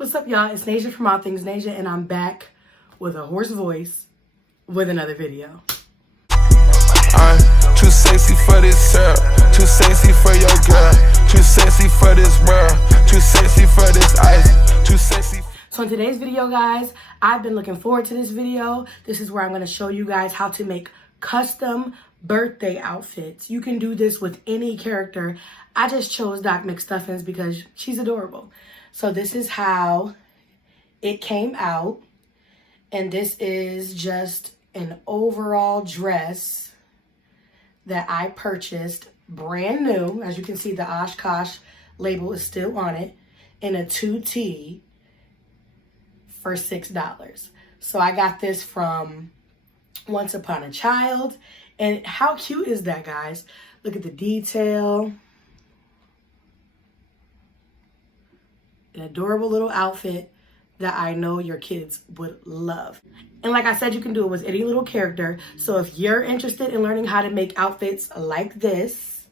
What's up, y'all? It's Nasia from All Things Nasia, and I'm back with a hoarse voice with another video. I'm too sexy for this syrup, too sexy for your girl, too sexy for this world, too sexy for this ice, too sexy. So in today's video, guys, I've been looking forward to this video. This is where I'm going to show you guys how to make custom birthday outfits. You can do this with any character. I just chose Doc McStuffins because she's adorable. So this is how it came out. And this is just an overall dress that I purchased brand new. As you can see, the Oshkosh label is still on it, in a 2T for $6. So I got this from Once Upon a Child. And how cute is that, guys? Look at the detail. An adorable little outfit that I know your kids would love. And like I said, you can do it with any little character. So if you're interested in learning how to make outfits like this,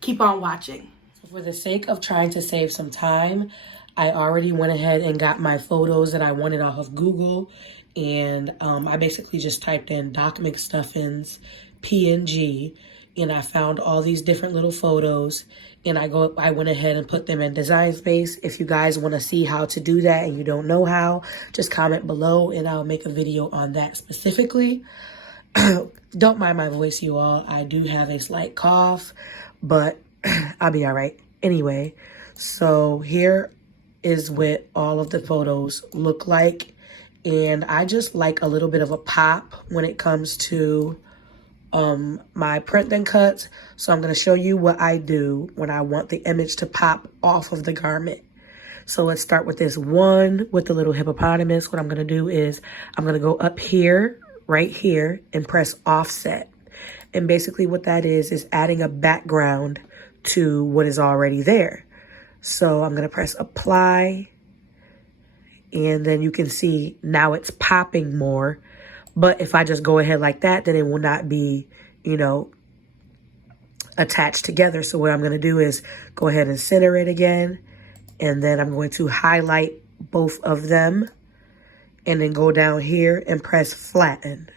keep on watching. So for the sake of trying to save some time, I already went ahead and got my photos that I wanted off of Google. And I basically just typed in Doc McStuffins PNG, and I found all these different little photos, and I went ahead and put them in Design Space. If you guys want to see how to do that and you don't know how, just comment below and I'll make a video on that specifically. Don't mind my voice, you all. I do have a slight cough, but I'll be all right. Anyway, so here is what all of the photos look like. And I just like a little bit of a pop when it comes to my print and cuts. So I'm going to show you what I do when I want the image to pop off of the garment. So let's start with this one with the little hippopotamus. What I'm going to do is I'm going to go up here, right here, and press offset. And basically what that is adding a background to what is already there. So I'm going to press apply. And then you can see now it's popping more. But if I just go ahead like that, then it will not be, you know, attached together. So what I'm going to do is go ahead and center it again. And then I'm going to highlight both of them. And then go down here and press flatten.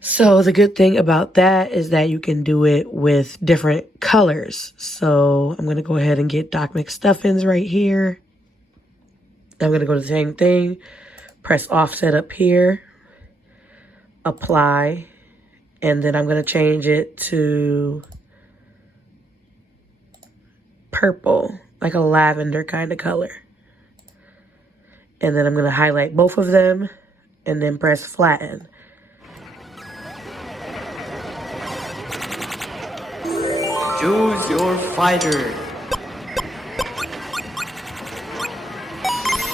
So the good thing about that is that you can do it with different colors. So I'm going to go ahead and get Doc McStuffins right here. I'm going to go to the same thing. Press offset up here, apply, and then I'm going to change it to purple, like a lavender kind of color. And then I'm going to highlight both of them and then press flatten. Choose your fighter.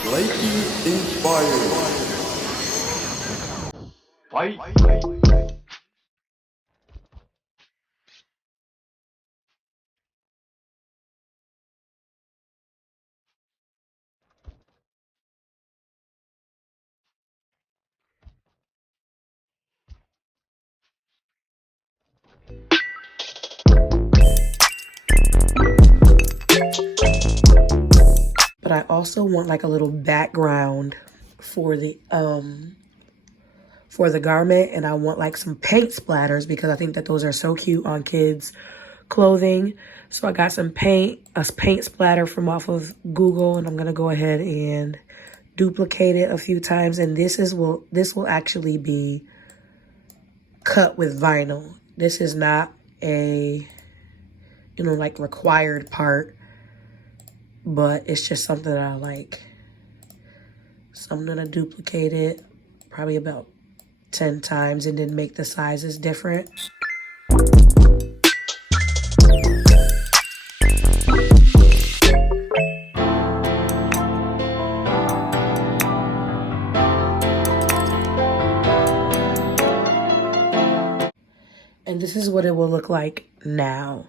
Lightning inspired. Fight. But I also want like a little background for the garment, and I want like some paint splatters because I think that those are so cute on kids' clothing. So I got some paint, a paint splatter from off of Google, and I'm gonna go ahead and duplicate it a few times. And this will actually be cut with vinyl. This is not a, you know, like required part, but it's just something that I like. So I'm gonna duplicate it probably about 10 times and then make the sizes different. And this is what it will look like now.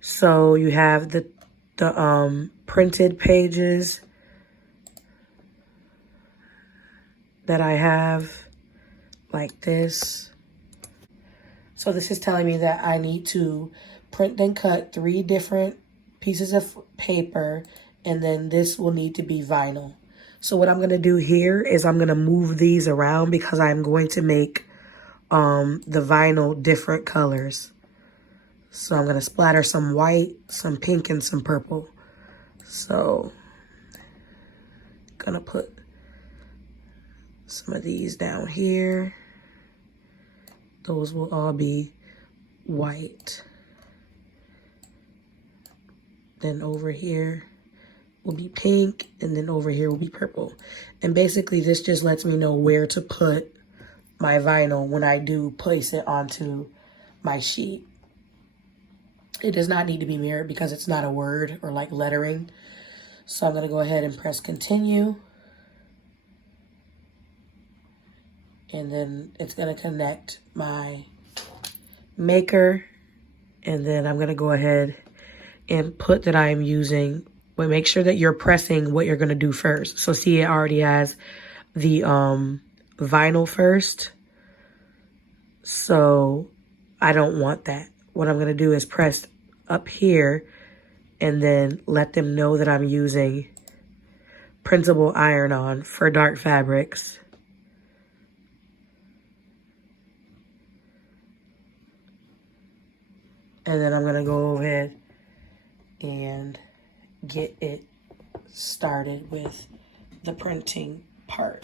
So you have the printed pages that I have like this. So this is telling me that I need to print and cut 3 different pieces of paper, and then this will need to be vinyl. So what I'm going to do here is I'm going to move these around because I'm going to make the vinyl different colors. So I'm going to splatter some white, some pink, and some purple. So going to put some of these down here. Those will all be white. Then over here will be pink, and then over here will be purple. And basically this just lets me know where to put my vinyl when I do place it onto my sheet. It does not need to be mirrored because it's not a word or like lettering. So I'm going to go ahead and press continue. And then it's going to connect my maker. And then I'm going to go ahead and put that I'm using, but make sure that you're pressing what you're going to do first. So see, it already has the vinyl first. So I don't want that. What I'm going to do is press up here and then let them know that I'm using printable iron-on for dark fabrics. And then I'm going to go ahead and get it started with the printing part.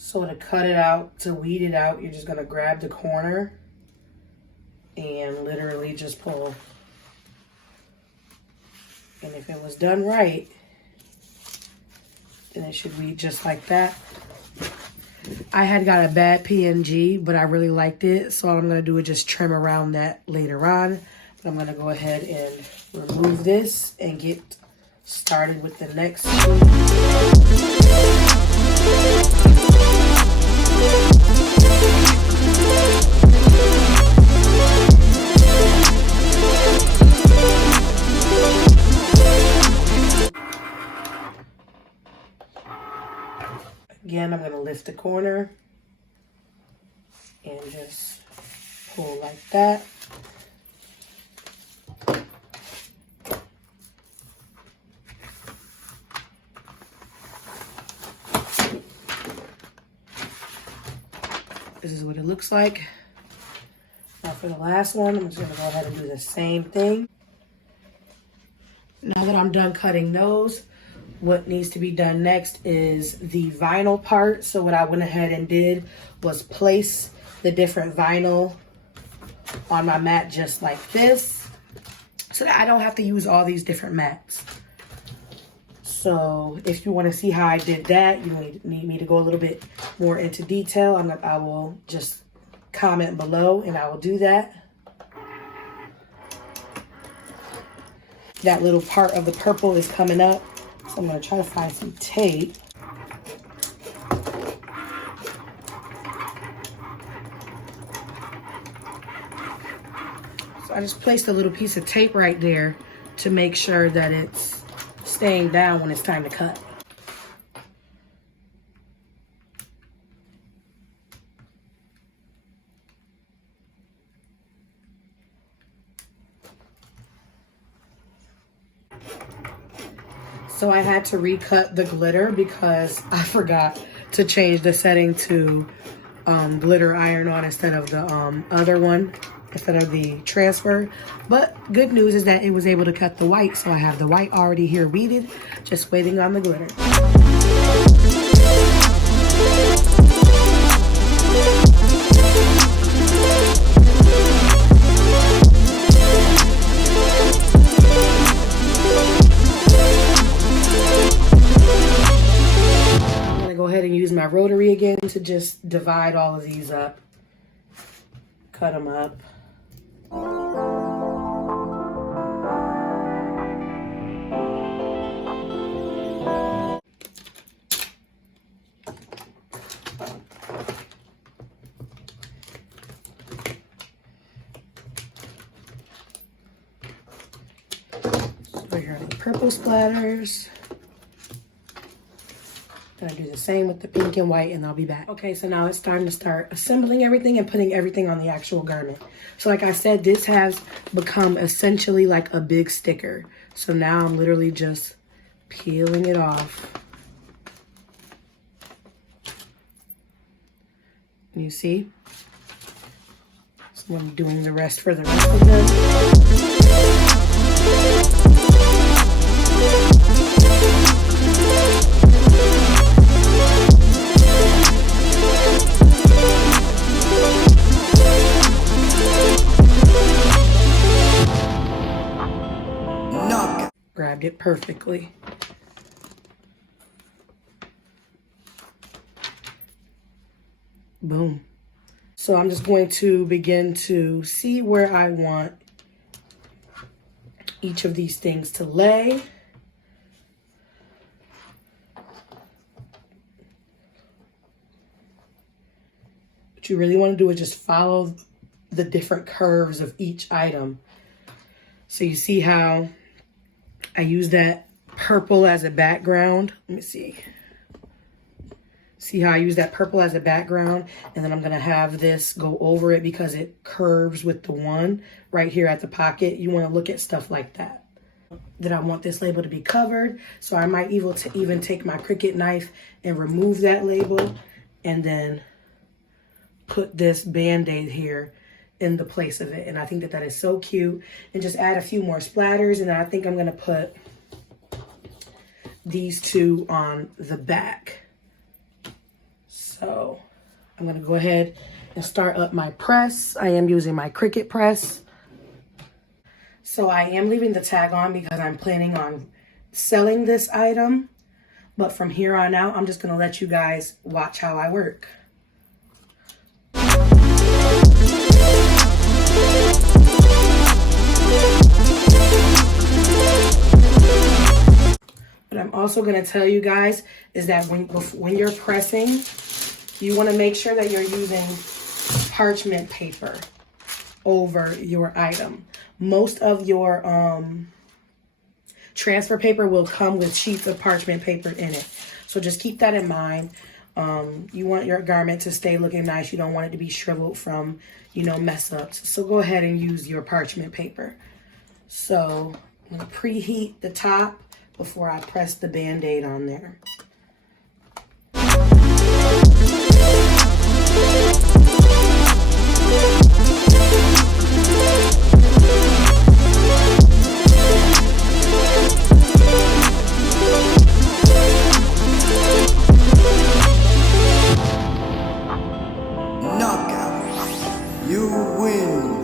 So to cut it out, to weed it out, you're just going to grab the corner and literally just pull. And if it was done right, then it should weed just like that. I had got a bad PNG, but I really liked it. So all I'm going to do is just trim around that later on. But I'm going to go ahead and remove this and get started with the next sheet. Again, I'm going to lift the corner and just pull like that. This is what it looks like. Now for the last one, I'm just going to go ahead and do the same thing. Now that I'm done cutting those, what needs to be done next is the vinyl part. So what I went ahead and did was place the different vinyl on my mat just like this, so that I don't have to use all these different mats. So if you want to see how I did that, you need me to go a little bit more into detail, I will just comment below and I will do that. That little part of the purple is coming up. So I'm going to try to find some tape. So I just placed a little piece of tape right there to make sure that it's staying down when it's time to cut. So I had to recut the glitter because I forgot to change the setting to glitter iron-on instead of the other one, instead of the transfer. But good news is that it was able to cut the white, so I have the white already here weeded, just waiting on the glitter. And use my rotary again to just divide all of these up, cut them up. So here are the purple splatters. Gonna do the same with the pink and white, and I'll be back. Okay, so now it's time to start assembling everything and putting everything on the actual garment. So like I said, this has become essentially like a big sticker. So now I'm literally just peeling it off. You see? So I'm doing the rest for the rest of them. Grabbed it perfectly. Boom. So I'm just going to begin to see where I want each of these things to lay. What you really want to do is just follow the different curves of each item. So you see how I use that purple as a background. Let me see. See how I use that purple as a background? And then I'm going to have this go over it because it curves with the one right here at the pocket. You want to look at stuff like that. Then I want this label to be covered. So I might even take my Cricut knife and remove that label and then put this Band-Aid here in the place of it. And I think that that is so cute. And just add a few more splatters. And then I think I'm going to put these two on the back. So I'm going to go ahead and start up my press. I am using my Cricut press. So I am leaving the tag on because I'm planning on selling this item. But from here on out, I'm just going to let you guys watch how I work. What I'm also going to tell you guys is that when you're pressing, you want to make sure that you're using parchment paper over your item. Most of your transfer paper will come with sheets of parchment paper in it. So just keep that in mind. You want your garment to stay looking nice. You don't want it to be shriveled from, mess ups. So go ahead and use your parchment paper. So I'm going to preheat the top before I press the Band-Aid on there. Knockout. You win.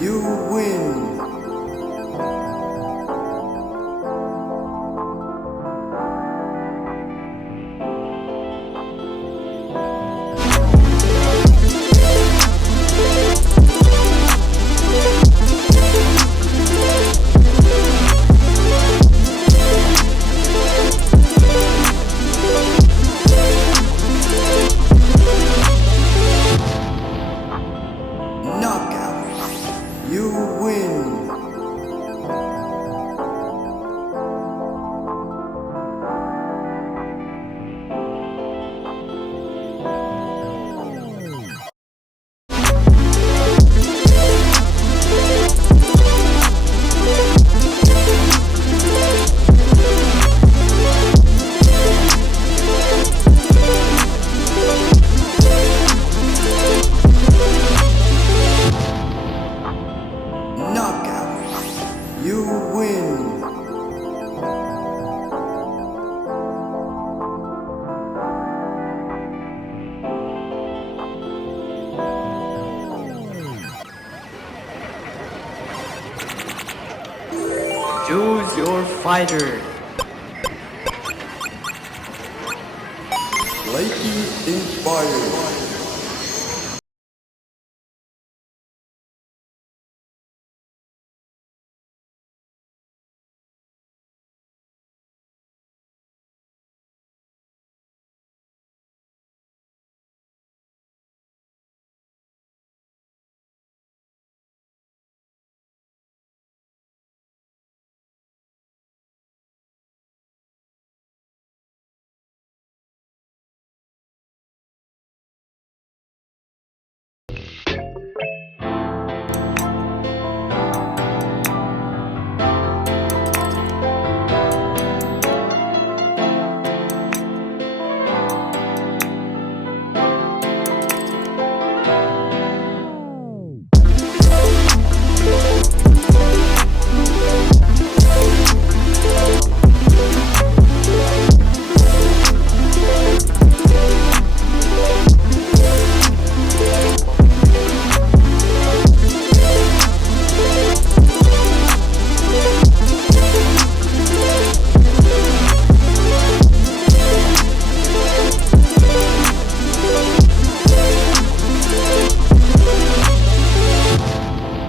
You win. Knockout. You win. Knockout. You win. Choose your fighter. Lakey inspired.